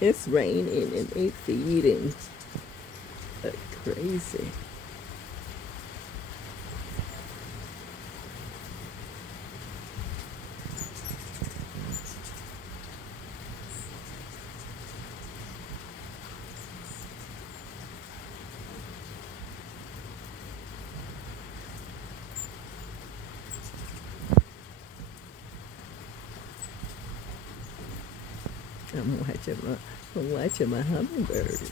It's raining and they feeding like crazy. I'm watching my hummingbirds.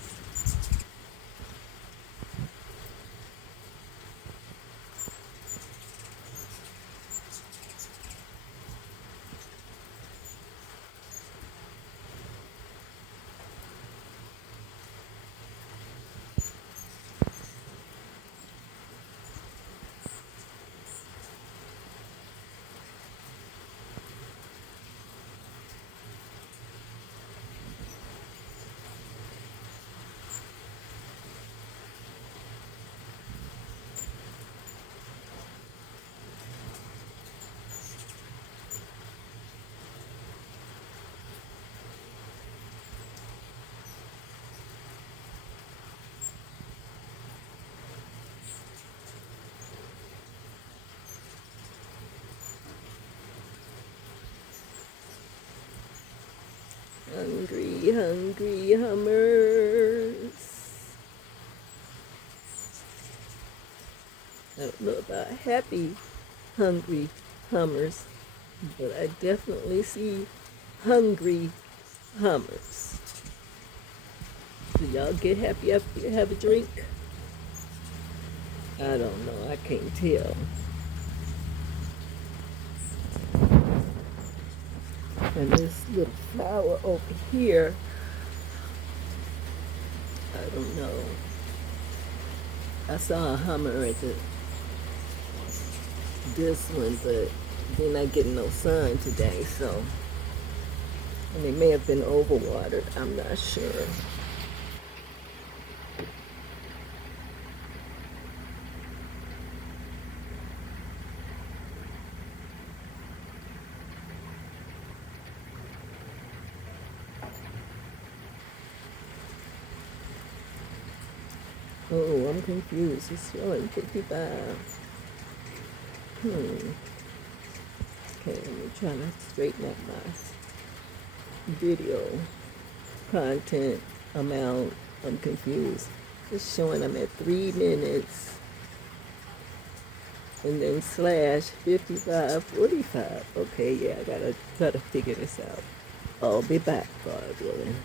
Hungry, hungry hummers. I don't know about happy, hungry hummers, but I definitely see hungry hummers. Do y'all get happy after you have a drink? I don't know. I can't tell. And this little flower over here, I don't know. I saw a hummer at this one, but they're not getting no sun today, so. And they may have been overwatered. I'm not sure. Oh, I'm confused. It's showing 55. Okay, let me try to straighten up my video content amount. I'm confused. It's showing I'm at 3 minutes and then slash 55:45. Okay, yeah, I gotta try to figure this out. I'll be back, God willing.